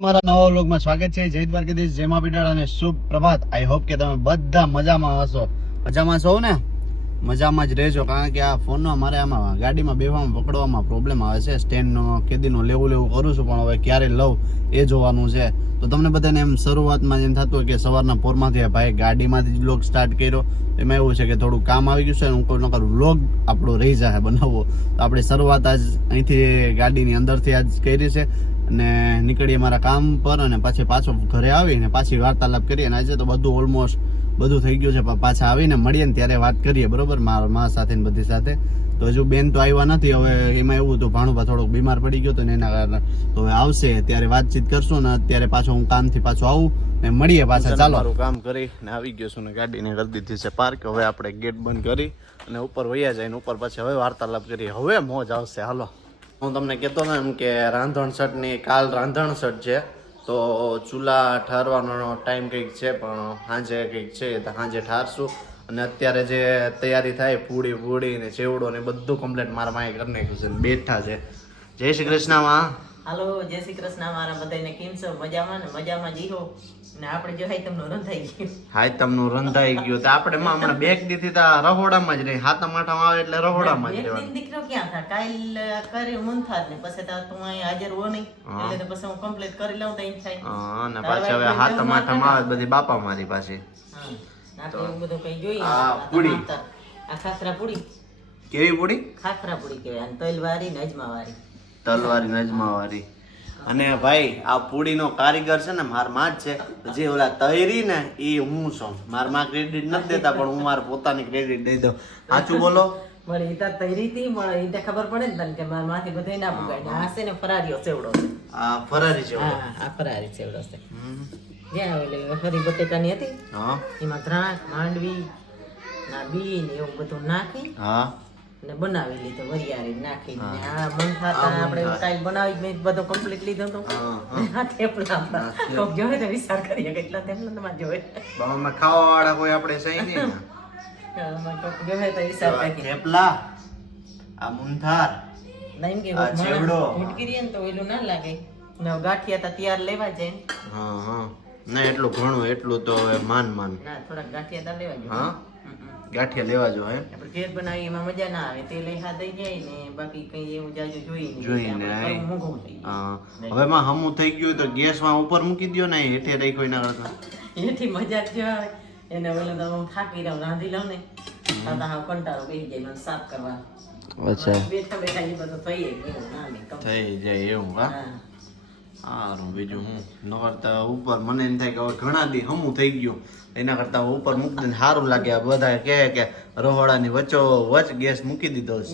મારા નવા વ્લોગમાં સ્વાગત છે. જય દ્વારકાધીશ, જય મા પીડાળ અને શુભ પ્રભાત. આઈ હોપ કે તમે બધા મજામાં હશો. મજામાં છો ને? મજામાં જ રહેજો, કારણ કે આ ફોનનો મારે આમાં ગાડીમાં બેવામાં પકડવામાં પ્રોબ્લેમ આવે છે. સ્ટેન્ડનો કેદીનો લેવું કરું છું, પણ હવે ક્યારે લઉં એ જોવાનું છે. તો તમને બધાને એમ શરૂઆતમાં એમ થતું હોય કે સવારના પોરમાંથી ભાઈ ગાડીમાંથી વ્લોગ સ્ટાર્ટ કર્યો, એમાં એવું છે કે થોડું કામ આવી ગયું છે. હું કોઈ નકર વ્લોગ આપણો રહી જાય બનાવવો, તો આપણે શરૂઆત આજ અહીંથી ગાડીની અંદરથી આજ કરી છે અને નીકળીએ મારા કામ પર, અને પછી પાછો ઘરે આવીને પાછી વાર્તાલાપ કરીએ. અને આજે તો બધું ઓલમોસ્ટ બધું થઈ ગયું છે, પાછા આવીને મળીએ ને ત્યારે વાત કરીએ, બરોબર? મારા મા સાથે ને બધી સાથે. તો હજુ બેન તો આવ્યા નથી. હવે એમાં એવું હતું, ભાણુભા થોડોક બીમાર પડી ગયો હતો ને એના કારણે. તો હવે આવશે ત્યારે વાતચીત કરશું ને અત્યારે પાછો હું કામથી પાછો આવું ને મળીએ પાછા. ચાલો, મારું કામ કરી ને આવી ગયો છું ને ગાડીને કરી દીધી છે પાર્ક. હવે આપણે ગેટ બંધ કરી અને ઉપર વયા જાય ને ઉપર પછી હવે વાર્તાલાપ કરીએ. હવે મોજ આવશે. હાલો, હું તમને કહેતો ને એમ કે રાંધણ સટની કાલ રાંધણ સટ છે, તો ચૂલા ઠારવાનો ટાઈમ કંઈક છે, પણ સાંજે કંઈક છે તો સાંજે ઠારશું. અને અત્યારે જે તૈયારી થાય પૂડી ને ચેવડો ને બધું કમ્પ્લીટ મારા માએ કરી નાખ્યું છે, બેઠા છે. જય શ્રી કૃષ્ણ માં. હાલો, જય શ્રી કૃષ્ણ. મારા બધાને કેમ છો? મજામાં ને? મજામાં જીવો ને આપણે જો હાઈ તમને રંધાઈ ગયું. હાઈ તમને રંધાઈ ગયું તો આપણે માં હમણાં બેક દીધી તા રહોડામાં જ રહી. હાથમ આઠમ આવે એટલે રહોડામાં જ રહેવાનું. દીકરો ક્યાં થા કાલ કરી મુંથાર ને પછી તો તું અહીં હાજર હો નહીં, એટલે તો પછી હું કમ્પ્લીટ કરી લઉં તો એમ થાય. હા, ને પાછી હવે હાથમ આઠમ આવે બધી બાપા મારી પાસે. હા, આપણે એવું બધું કઈ જોઈએ. આ પૂડી, આ ખાખરા પૂડી. કેવી પૂડી? ખાખરા પૂડી કહેવાય. અને તલ વાળી ને અજમા વાળી. તલવારી નજમા વાળી. અને ભાઈ આ પૂડીનો કારીગર છે ને માર માં જ છે. જે ઓલા તૈરી ને એ હું છું. માર માં ક્રેડિટ નથી દેતા, પણ હું મારા પોતાની ક્રેડિટ દઈ દઉં. સાચું બોલો? મળે ઈતા તૈરી થી મળે ઈતા ખબર પડે ને તને કે મારા માંથી બધે ના પુગાય. આ છે ને ફરારીઓ ચેવડો છે. આ ફરારી છે. હા, આ ફરારી ચેવડો છે. જ્યાં ઓલી હરી બટેટાની હતી, હા, એમાં દ્રાક્ષ, માંડવી ના બી ને એવું બધું નાખી હા ને બનાવી લીધું વરિયાળી નાખીને. આ મન થાતા આપણે કાલ બનાવી મેં બધું કમ્પ્લીટ લીધું તો આ થેપલા કોક જોવે તો વિચાર કરીએ કેટલા થેપલા તમારે જોવે. બામાં ખાવા વાળા કોઈ આપણે સહી નહીં ને. કોક જોવે તો વિચાર કરીએ. થેપલા, આ મુંથાર, નહીં કે આ ચેવડો ઢીટકીરીએ ને તો ઓલું ના લાગે ને ગાંઠિયા તો તૈયાર લેવા જાય. હા હા, ના એટલું ઘણું એટલું તો હવે માન ના થોડાક ગાંઠિયા તો લેવા જાય. હા, ગાંઠિયા લેવા જો. હે, આપણે ઘેર બનાવી એમાં મજા ના આવે. તેલ હા દઈ જાય ને બાકી કઈ એવું જાજુ જોઈને મોઘું થઈ જાય. હા, હવે માં હમું થઈ ગયું તો ગેસ માં ઉપર મૂકી દયો ને હેઠે રાખ્યો એના કરતા. એથી મજા જ આવે. એને ઓલો તો હું થાકી રહું રાંધી લઉં ને તાતા હાવ કંટાળો બેસી જાય મને સાફ કરવા. અચ્છા, બેઠા બેઠા એ બધું થઈ જાય ના ને થઈ જાય એવું. હા, સારું. બીજું હું ન કરતા ઉપર મને એમ થાય કે હવે ઘણા દી હમું થઈ ગયું, એના કરતા ઉપર મૂકી દઈને સારું લાગે. બધા કહે કે રહોડાની વચ્ચો વચ ગેસ મૂકી દીધો છે.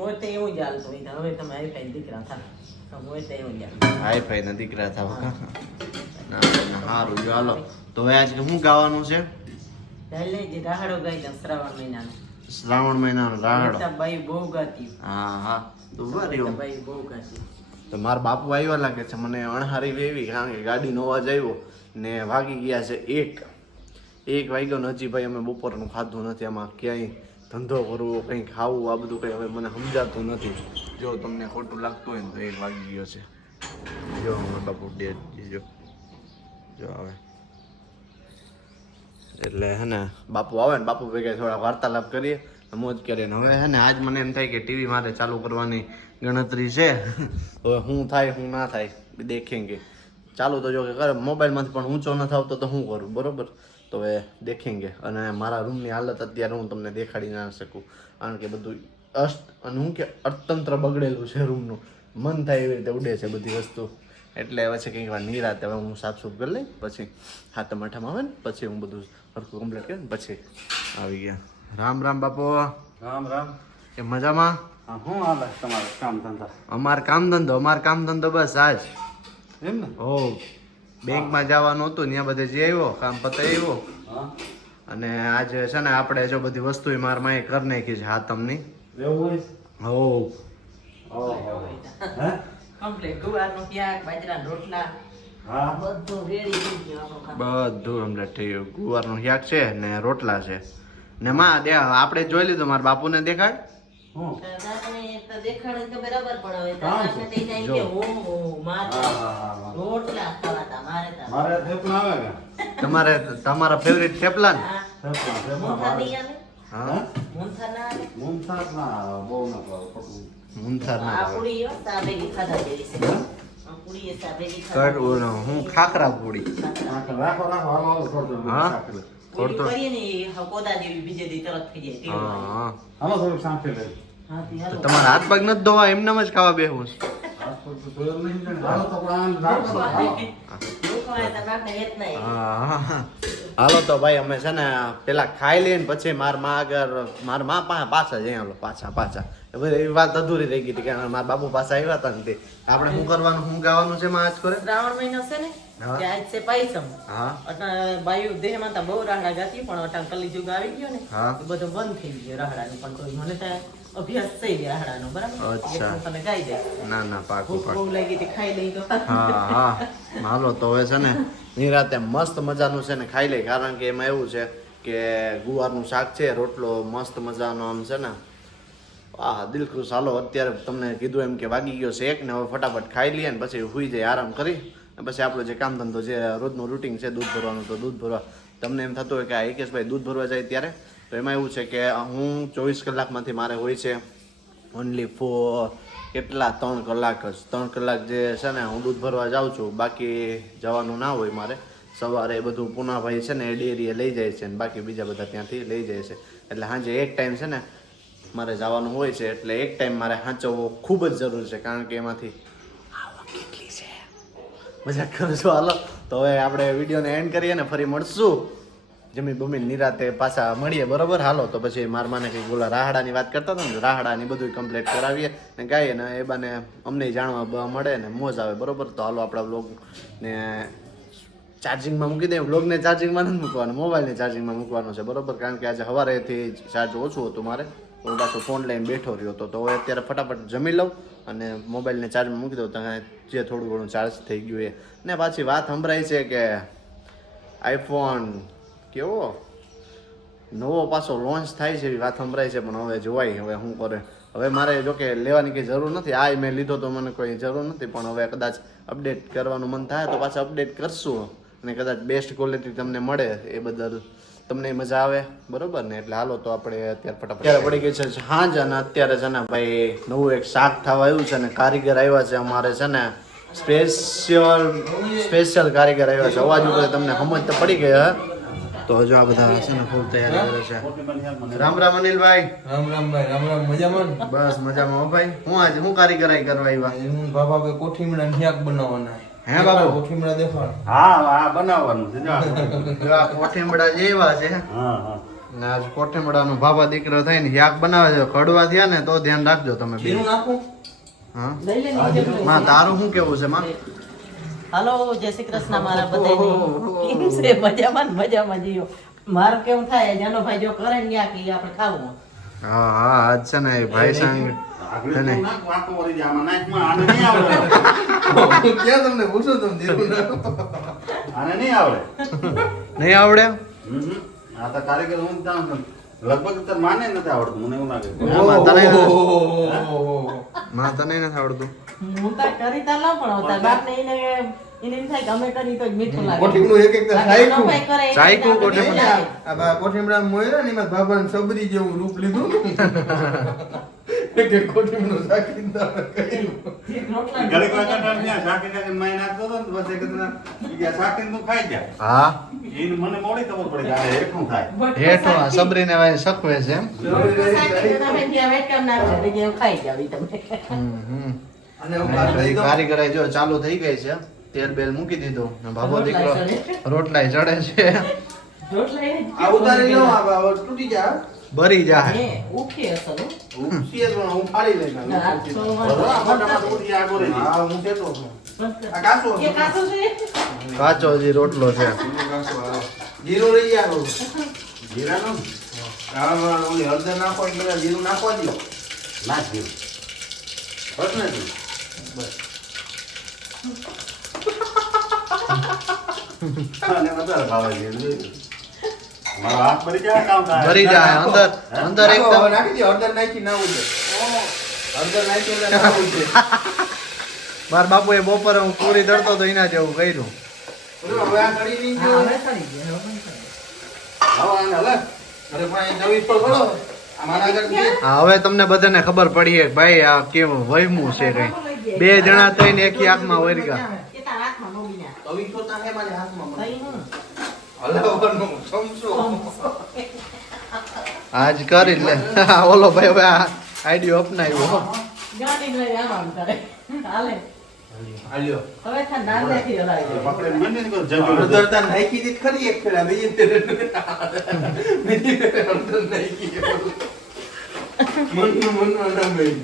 મોતે એવું જ હાલતું હોય. હવે તમે હાઈફાઈ દીકરા થા મોતે એવું જ હાલ. હાઈફાઈ ના દીકરા થાવ. સારું જો. હાલો, તો હવે આજ શું ગાવાનું છે? પહેલે જે રાહડો ગાઈ દઉં શ્રાવણ મહિનાનો. શ્રાવણ મહિનાનો રાહડો. બાઈ બહુ ગાતી. હા હા, તો બરાબર. બાઈ બહુ ગાતી. તો મારા બાપુ આવ્યા લાગે છે, મને અણહારી વેવી, કારણ કે ગાડીનો અવાજ આવ્યો ને વાગી ગયા છે 1 વાગ્યો ને હજી ભાઈ અમે બપોરનું ખાધું નથી. આમાં ક્યાંય ધંધો કરવો, કંઈ ખાવું, આ બધું કંઈ હવે મને સમજાતું નથી. જો તમને ખોટું લાગતું હોય ને તો 1 વાગી ગયો છે. જો અમારા બાપુ ડેડ જો આવે એટલે હે ને બાપુ આવે ને બાપુ ભેગા થોડા વાર્તાલાપ કરીએ, મોજ કરીએ. ને હવે હે ને આજ મને એમ થાય કે ટીવી મારે ચાલુ કરવાની ગણતરી છે. હવે શું થાય શું ના થાય દેખેંગે. ચાલુ તો જો કે કરે મોબાઈલમાંથી પણ ઊંચો નથી આવતો તો શું કરું, બરોબર? તો હવે દેખેંગે. અને મારા રૂમની હાલત અત્યારે હું તમને દેખાડી ના શકું, કારણ કે બધું અને હું કે અર્થતંત્ર બગડેલું છે રૂમનું. મન થાય એવી રીતે ઉડે છે બધી વસ્તુ. એટલે પછી કંઈક વાર નિરાતે હવે હું સાફસૂફ કરી લઈ, પછી હાથમ આઠમ આવે ને પછી હું બધું સરખું કમ્પ્લીટ કરીને પછી આવી ગયા. રામ રામ બાપુ. રામ રામ. એ મજામાં? શું હાલે તમારે કામ ધંધા? અમાર કામ ધંધો બસ આજ એમ ને? હો, બેંકમાં જવાનું હતું, ત્યાં બધે જઈ આવ્યો, કામ પતાવી આવ્યો. હા, અને આજે છે ને આપણે જો બધી વસ્તુ મારા માએ કરી નાખી છે હાથમની. એવું હોય? હો, ઓહો. હે? કમ્પ્લીટ ગુવારનું શાક, બાજરાના રોટલા હા, બધું રેડી થઈ ગયું આપણું ખાવાનું. બધું કમ્પ્લીટ થઈ ગયું. ગુવારનું શાક છે ને રોટલા છે ને માં આપણે જોઈ લીધું. મારા બાપુને દેખાડ. હું દાદાને તો દેખાડે તો બરાબર, પણ હવે કામ દાદાને છે. થઈ જાય કે ઓહો માતા હા, હા, હા, હા. ઓહો રોટલા ખાવાતા મારે તો. મારે થેપલા આવે કે તમારા ફેવરિટ થેપલા ને હા. થેપલા મોંથા મારે. નહીં આવે? હા મોંથા ના આવે? મૂંગથા ના બહુ ના ભાવે. મુંથાર ના આ ભાવે. પૂરી હો, સા ભેગી ખાધા જેવી છે. આ પૂરી એ સા ભેગી ખાધા કડ ઓનો હું ખાખરા પૂડી રાખો રાખો હાલો હાલો થોડું હા? શાક લે. પૂરી થોડું કરીએ ને એ હાવ કોદા જેવી બીજે દી તરત થઈ જાય તેવું હા લાગે. હા. હાલો થોડું શાંતિ લે. હા, તે હાલો. તો તમારા હાથ પગ નથી ધોવા એમનેમ જ ખાવા બેહવું છે? હાથ પગ તો ધોયેલ નહીં ને. હાલો તો પણ આમ રાખો તો હાલો. ભૂખ હોય તો નાખને હેત નહીં. હા. હાલો તો ભાઈ અમે છે ને પેલા ખાઈ લઈએ ને પછી માર માં આગળ માર માં પાછા જઈ આલો પાછા એવી વાત અધૂરી રહી ગઈ હતી કારણ મારા બાપુ પાસે આવ્યા હતા ને તે આપણે શું કરવાનું શું ગાવાનું છે માં આજ કરે શ્રાવણ મહિનો છે ને હા. કે આજ છે પાયસમ. હા અટાણે બાયુ દેહમાં તો બહુ રાહડા ગાતી પણ અટાણે કલિયુગ આવી ગયો ને હા. એ બધું બંધ થઈ ગયું રાહડાનું પણ કોઈ મને તો અભ્યાસ થઈ ગયો રાહડાનો બરાબર અચ્છા. એટલે હું તને ગાઈ દે ના પાકું ભૂખ પાકું બહુ લાગી હતી ખાઈ લઈ તો હા હાલો તો હવે છે ને નિરાતે મસ્ત મજાનું છે ને ખાઈ લે કારણ કે એમાં એવું છે કે ગુવારનું શાક છે રોટલો મસ્ત મજાનો આમ છે ને દિલખુશ. હાલો અત્યારે તમને કીધું એમ કે વાગી ગયો છે 1 ને હવે ફટાફટ ખાઈ લઈએ ને પછી સુઈ જાય આરામ કરી અને પછી આપણો જે કામ ધંધો જે રોજનું રૂટિન છે દૂધ ભરવાનું તો દૂધ ભરવા તમને એમ થતું હોય કે આ એકેશભાઈ દૂધ ભરવા જાય ત્યારે તો એમાં એવું છે કે હું 24 કલાકમાંથી મારે હોય છે ઓનલી ફોર કેટલા 3 કલાક જ 3 કલાક જે છે ને હું દૂધ ભરવા જાઉં છું બાકી જવાનું ના હોય મારે સવારે બધું પૂનાભાઈ છે ને એ ડેરીએ લઈ જાય છે ને બાકી બીજા બધા ત્યાંથી લઈ જાય છે એટલે સાંજે એક ટાઈમ છે ને મારે જવાનું હોય છે એટલે એક ટાઈમ મારે સાચવવો ખૂબ જ જરૂરી છે કારણ કે એમાંથી આવક કેટલી છે મજાક કરું છું. હાલો તો હવે આપણે વિડીયોને એન્ડ કરીએ ને ફરી મળશું જમી બમી નિરાતે પાછા મળીએ બરોબર. હાલો તો પછી માર માને કંઈક બોલા રાહડાની વાત કરતા હતા ને રાહડાની બધું કમ્પ્લીટ કરાવીએ ને ગાઈએ ને એ બાને અમને જાણવા મળે ને મોજ આવે બરોબર. તો હાલો આપણા બ્લોગને ચાર્જિંગમાં મૂકી દઈએ. બ્લોગને ચાર્જિંગમાં નથી મૂકવાનું મોબાઈલને ચાર્જિંગમાં મૂકવાનું છે બરોબર કારણ કે આજે સવારેથી ચાર્જ ઓછું હતું મારે હું પાછો ફોન લઈને બેઠો રહ્યો હતો તો હવે અત્યારે ફટાફટ જમી લઉં અને મોબાઈલને ચાર્જમાં મૂકી દઉં તો જે થોડું ઘણું ચાર્જ થઈ ગયું એ ને પાછી વાત સંભળાય છે કે આઈફોન કેવો નવો પાછો લોન્ચ થાય છે એવી વાત સંભળાય છે પણ હવે જોવાય હવે શું કરે. હવે મારે જો કે લેવાની કંઈ જરૂર નથી આ મેં લીધો તો મને કોઈ જરૂર નથી પણ હવે કદાચ અપડેટ કરવાનું મન થાય તો પાછા અપડેટ કરશું અને કદાચ બેસ્ટ ક્વોલિટી તમને મળે એ બદલ તમને મજા આવે બરોબર ને. એટલે હાલો તો આપણે અત્યારે ફટાફટ અત્યારે પડી ગઈ છે સાંજ અને અત્યારે છે ને ભાઈ નવું એક શાક થવા આવ્યું છે ને કારીગર આવ્યા છે અમારે છે ને સ્પેશિયલ કારીગર આવ્યા છે અવાજ ઉપર તમને સમજ તો પડી ગઈ હે. તો જો આ બધા છે ને ફૂલ તૈયારી કરે છે. રામ રામ અનિલભાઈ. રામ રામ ભાઈ રામ રામ મજામાં ને? બસ મજામાં હો ભાઈ. હું આજે હું કારીગરાઈ કરવા આવ્યા હું બાબા ભાઈ કોઠીમડા ને શાક બનાવવાના હે બાબુ? કોઠીમડા દેખાડ હા હા બનાવવાનું છે જો. જો આ કોઠીમડા જેવા છે હા હા ને આજ કોઠીમડાનો ભાભા દીકરો થઈને શાક બનાવે છે કડવા થયા ને તો ધ્યાન રાખજો તમે બે. જીરું નાખું હા લઈ લે ને બીજું શું? માં તારું શું કેવું છે માં? હાલો જય શ્રી કૃષ્ણ મારા બધાને કેમ છે મજામાં જીઓ મારું કેવું થાય જાનો ભાઈ જો કરે ને યા કે આપણે ખાવું હા હા આજ છે ને એ ભાઈ સંગ આગળ અને તું નાખ વાંકો વળી જાય આમાં નાખમાં આને નહીં આવડે ક્યાં તમને પૂછો તમે જીરું નાખો આને નહીં આવડે નહીં આવડે આ તો કારીગર હું જ જાણું છું. લગભગ તો માને નથી આવડતું મને એવું લાગે આમાં તને ઓહો. માં તને નથી આવડતું હું તાર કરી તા લાવ પણ તાર બાપ ને એને એમ થાય કે અમે કરી તો જ મીઠું લાગે કોઠીમડું એક એક તો બાકી ખાઈ એનો ભાઈ કરે એટલે ચાયકું આપણે કોઠીમડું. મીઠું લાગે. આ બા કોઠીમડા મોયરા ને એમાં બાબાને સબરી જેવું રૂપ લીધું કે કોઠીમડું શાકી દાળ કર્યું. રોટલા ઘડીક વાર કંટાળ થયા, શાકી શાકી માય નાખતો હતો ને બસ એક જ ઈ કે શાકીને તું ખાઈ જા. હા એને મને મોડી ખબર પડી કે આ એકલું થાય. હેઠો આ સબરીને વાય સકવે છે એમ. રોટલું શાકી તો તમે ત્યાં વેટ કેમ નાખજો એટલે કે ખાઈ જાવ ઈ તમે અને હું બાર લઈ દઉં. કારીગરાઈ જો ચાલુ થઈ ગઈ છે તેલ બેલ મૂકી દીધું ને બાબો રોટલાય દીકરો રોટલાય ચડે છે રોટલા એને આ ઉતારી લઉં આ બા તૂટી જાય બરી જાય હે ઉખી અસલ હો. ઉપસી જ પણ હું ફાડી લઈશ આ. ના, આ તો બરોબર, આ મોટામાં તો ઉઠી આગળ રહી. હા હું કેતો છું બંધ આ કાચો કર. એ કાચું છે કાચો હજી રોટલો છે જીરું રહી ગયા જીરાનું હા ઓલી હળદર નાખો એટલે બધા જીરું નાખવા દો નાખ જીરું. બસ ને તું. આને વધારે ભાવે છે. મારો હાથ ભરી જાય કામ થાય. બરી જાય અંદર અંદર નાખો, એકદમ હવે નાખી દો હળદર નાખી નાવું છે હળદર નાખી એટલે નાવું છે મારા બાપુએ બપોરે હું પૂરી ધરતો તો એના જેવું કર્યું. હવે આ કરી નહીં હા, ગયો. હવે સડી ગયા, હવે બંધ કરી. હાલો આને હલે. અરે પણ એ જવી તો ખરો. આ મારા આગળ છે. હા હવે તમને બધાને ખબર પડી કે ભાઈ આ કેવું વહેમું છે કઈ. બે જણા થઈને એકી આંખમાં વરગા. એ તારા હાથમાં મોગી ના. તવી તો તાહે મારી હાથમાં મને. તઈ હું. હલાવવાનું સમજો. આજ કરી લે ઓલો ભાઈ હવે આ આઈડિયો અપનાવ્યો. ગાડી લઈ આવવાનું તારે. હાલે. હાલ્યો. હવે છે નાંદેથી હલાવી દે. પકડીને બંને કહો, જમી લો. હળદર નાખી દીધી ખરી એક ફેરા બીજી ફેરે બીજી ફેરે હળદર નાખી મનનું નામ લઈ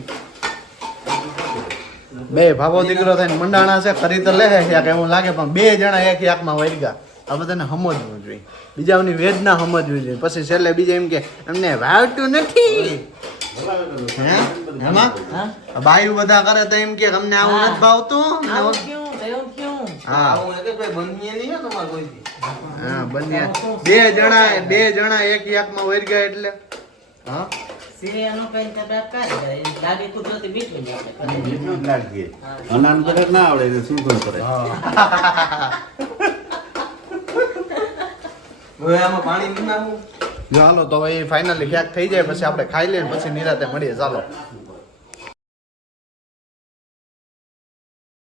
બે ભાવો દીકરો થઈને મંડાણા છે ખરી તો લે છે કે એવું લાગે પણ બે જણા એક આંખમાં વરગા. આ બધાને સમજવું જોઈએ, બીજાની વેદના સમજવી જોઈએ. પછી છેલ્લે બીજા એમ કે અમને ભાવતું નથી. હે એમાં બાયું બધા કરે તો એમ કે અમને આવું નથી ભાવતું. આવું ક્યું? એવું ક્યું? હા આવું એટલે ભાઈ બંધીએ નહીં હો તમારે કોઈથી. હા બંને બે જણા એક આંખમાં વરગા એટલે હા સિરિયાનું કઈ કદાચ કાઢે. એ લાગે કુદરતી મીઠું જ આપણે કરે. એટલું જ લાગે. અનાન કરે ના આવડે એટલે શું કરે હવે આમાં પાણી નહીં નાખવું. ચાલો તો એ ફાઇનલી ક્યાંક થઈ જાય પછી આપણે ખાઈ લઈએ ને પછી નિરાતે મળીએ. ચાલો